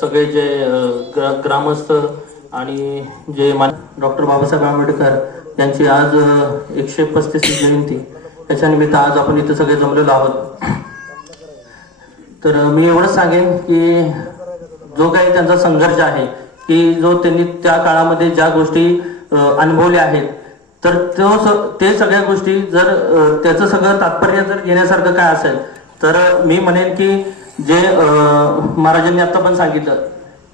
सगळे जे ग्रामस्थ आणि जे डॉक्टर बाबासाहेब आंबेडकर यांची आज 135वी जयंती, त्याच्या निमित्त आज आपण इथे सगळे जमलेलो आहोत. तर मी एवढंच सांगेन की जो काही त्यांचा संघर्ष आहे, की जो त्यांनी त्या काळामध्ये ज्या गोष्टी अनुभवल्या आहेत, तर ते सगळ्या गोष्टी जर त्याचं सगळं तात्पर्य जर घेण्यासारखं काय असेल, तर मी म्हणेन की जे महाराजांनी आता पण सांगितलं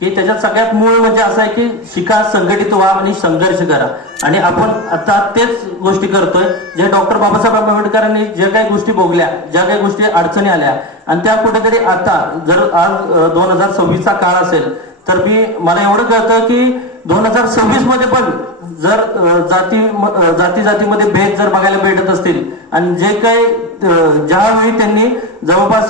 की त्याच्यात सगळ्यात मूळ म्हणजे असं आहे की शिका, संघटित व्हा आणि संघर्ष करा. आणि आपण आता तेच गोष्टी करतोय, जे डॉक्टर बाबासाहेब आंबेडकरांनी ज्या काही गोष्टी भोगल्या, ज्या काही गोष्टी अडचणी आल्या, आणि त्या कुठेतरी आता जर आज 2026चा काळ असेल, तर मला एवढं कळतं की 2026 मध्ये पण जर जातीमध्ये भेद जर बघायला भेटत असतील, आणि जे काही ज्यावेळी त्यांनी जवळपास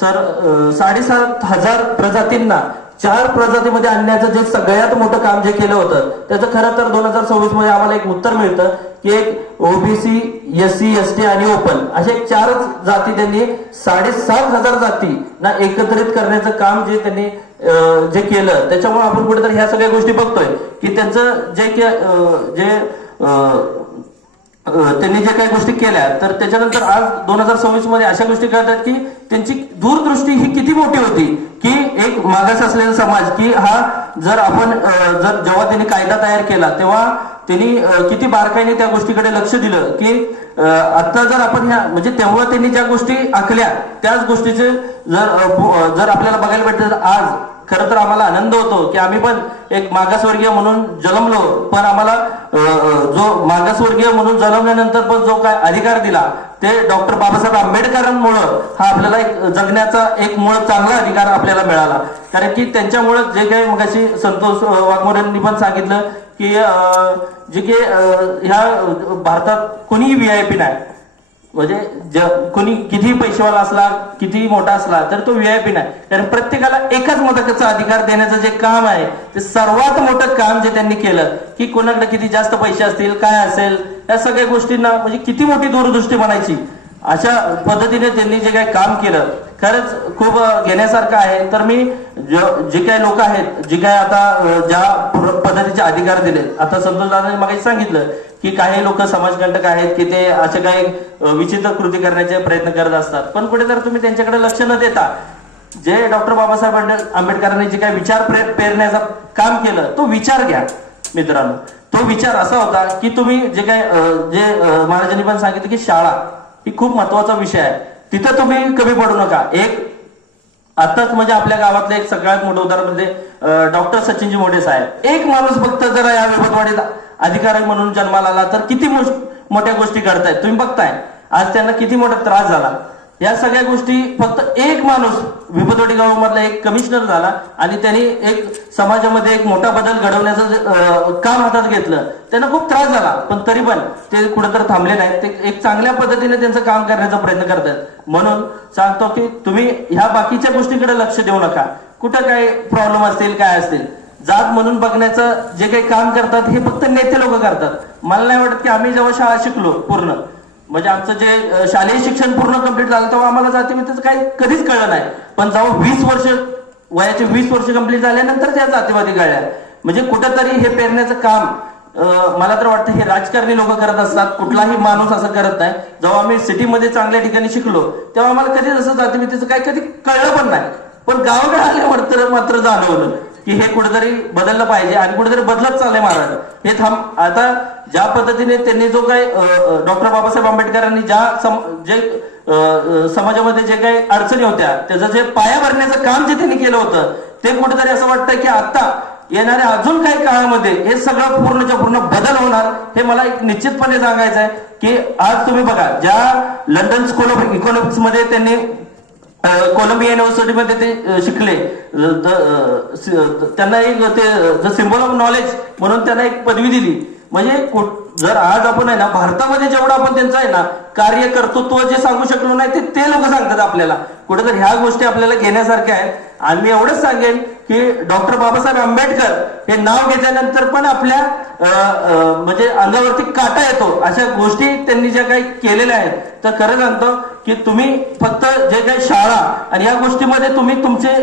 7,500 प्रजातींना 4 प्रजातीमध्ये आणण्याचं जे सगळ्यात मोठं काम जे केलं होतं, त्याचं खरं तर 2026 मध्ये आम्हाला एक उत्तर मिळतं की एक ओबीसी, SC, ST आणि ओपन असे 4 जाती त्यांनी 7,500 जाती ना एकत्रित करण्याचं काम जे त्यांनी जे केलं, त्याच्यामुळे आपण कुठेतरी ह्या सगळ्या गोष्टी बघतोय की त्यांचं त्यांनी जे काही गोष्टी केल्या, तर त्याच्यानंतर आज 2026 मध्ये अशा गोष्टी कळतात की त्यांची दूरदृष्टी ही किती मोठी होती, की एक मागास असलेला समाज, की हा जेव्हा त्यांनी कायदा तयार केला तेव्हा त्यांनी किती बारकाईने त्या गोष्टीकडे लक्ष दिलं, की आता जर आपण म्हणजे तेव्हा त्यांनी ज्या गोष्टी आखल्या त्याच गोष्टीचे जर आपल्याला बघायला भेटतं, तर आज खरं तर आम्हाला आनंद होतो की आम्ही पण एक मागासवर्गीय म्हणून जन्मलो, पण आम्हाला जो मागासवर्गीय म्हणून जन्मल्यानंतर पण जो काय अधिकार दिला ते डॉक्टर बाबासाहेब आंबेडकरांमुळं हा आपल्याला एक जगण्याचा एक मूळ चांगला अधिकार आपल्याला मिळाला. कारण की त्यांच्यामुळे जे काही मगाशी संतोष वाघमोरेंनी पण सांगितलं की जे काही ह्या भारतात कोणीही VIP नाही, म्हणजे कोणी किती पैसेवाला असला, किती मोठा असला, तर तो VIP नाही. कारण प्रत्येकाला एकाच मताचा अधिकार देण्याचं जे काम आहे, ते सर्वात मोठं काम जे त्यांनी केलं, की कोणाकडे किती जास्त पैसे असतील, काय असेल, या सगळ्या गोष्टींना म्हणजे किती मोठी दूरदृष्टी म्हणायची, अशा पद्धतीने त्यांनी जे काही काम केलं, खरंच खूप घेण्यासारखं आहे. तर मी जे काही लोक आहेत, जे काही आता ज्या पद्धतीचे अधिकार दिले, आता संतोष दादांनी मागे सांगितलं की काही लोक समाजकंटक आहेत की ते असे काही विचित्र कृती करण्याचे प्रयत्न करत असतात, पण कुठेतरी तुम्ही त्यांच्याकडे लक्ष न देता जे डॉक्टर बाबासाहेब आंबेडकरांनी जे काही विचार पेरण्याचं काम केलं, तो विचार घ्या मित्रांनो. तो विचार असा होता की तुम्ही जे महाराजांनी पण सांगितलं की शाळा ही खूप महत्वाचा विषय आहे, तिथं तुम्ही कमी पडू नका. आताच म्हणजे आपल्या गावातलं एक सगळ्यात मोठं उदाहरण म्हणजे डॉक्टर सचिनजी मोठे साहेब, एक माणूस फक्त जरा या विपतवाडीत अधिकारी म्हणून जन्माला आला तर किती मोठ्या गोष्टी घडतायत तुम्ही बघताय. आज त्यांना किती मोठा त्रास झाला, या सगळ्या गोष्टी फक्त एक माणूस विपतवाडी गावामधला एक कमिशनर झाला आणि त्यांनी एक समाजामध्ये एक मोठा बदल घडवण्याचं काम हातात घेतलं. त्यांना खूप त्रास झाला, पण तरी पण ते कुठेतरी थांबले नाहीत, ते एक चांगल्या पद्धतीने त्यांचं काम करण्याचा प्रयत्न करतात. म्हणून सांगतो की तुम्ही ह्या बाकीच्या गोष्टीकडे लक्ष देऊ नका, कुठं काय प्रॉब्लेम असतील, काय असतील, जात म्हणून बघण्याचं जे काही काम करतात हे फक्त नेते लोक करतात. मला नाही वाटत की आम्ही जेव्हा शाळा शिकलो पूर्ण, म्हणजे आमचं जे शालेय शिक्षण पूर्ण कंप्लीट झालं, तेव्हा आम्हाला जातीवादीचं काही कधीच कळलं नाही. पण जेव्हा वयाचे 20 वर्ष कंप्लीट झाल्यानंतर त्या जातीवादी कळल्या. म्हणजे कुठेतरी हे पेरण्याचं काम मला तर वाटतं हे राजकारणी लोक करत असतात, कुठलाही माणूस असं करत नाही. जेव्हा आम्ही सिटीमध्ये चांगल्या ठिकाणी शिकलो तेव्हा आम्हाला कधीच असं जातीवादीचं काही कधी कळलं पण नाही. पण गावाकडे आल्यावर मात्र जाणवलं की हे कुठेतरी बदललं पाहिजे आणि कुठेतरी बदलत चाललंय महाराज. हे आता ज्या पद्धतीने त्यांनी जो काही डॉक्टर बाबासाहेब आंबेडकरांनी समाजामध्ये जे काही अडचणी होत्या त्याचं जे पाया भरण्याचं काम जे त्यांनी केलं होतं, ते कुठेतरी असं वाटतं की आता येणाऱ्या अजून काही काळामध्ये हे सगळं पूर्णच्या पूर्ण बदल होणार, हे मला एक निश्चितपणे सांगायचं आहे. की आज तुम्ही बघा, ज्या लंडन स्कूल ऑफ इकॉनॉमिक्स मध्ये त्यांनी कोलंबिया युनिव्हर्सिटीमध्ये ते शिकले, त्यांना एक सिम्बॉल ऑफ नॉलेज म्हणून त्यांना एक पदवी दिली. म्हणजे जर आज आपण आहे ना भारतामध्ये जेवढं आपण त्यांचं आहे ना कार्य कर्तृत्व जे सांगू शकलो नाही ते लोक सांगतात आपल्याला. कुठेतरी ह्या गोष्टी आपल्याला घेण्यासारख्या आहेत. आणि मी एवढंच सांगेन की डॉक्टर बाबासाहेब आंबेडकर हे नाव घेतल्यानंतर पण आपल्या म्हणजे अंगावरती काटा येतो अशा गोष्टी त्यांनी ज्या काही केलेल्या आहेत. तर खरं सांगतो की तुम्ही फक्त जे काही शाळा आणि या गोष्टीमध्ये तुम्ही तुमचे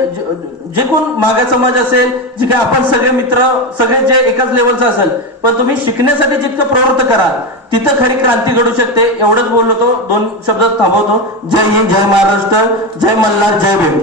जे कोण मागास समाज असेल, जे काही आपण सगळे मित्र सगळे जे एकाच लेवलचं असेल, पण तुम्ही शिकण्यासाठी जितकं प्रवृत्त कराल तिथं खरी क्रांती घडू शकते. एवढंच बोललो तो 2 शब्द थांबवतो. जय हिंद, जय महाराष्ट्र, जय मल्हार, जय भीम.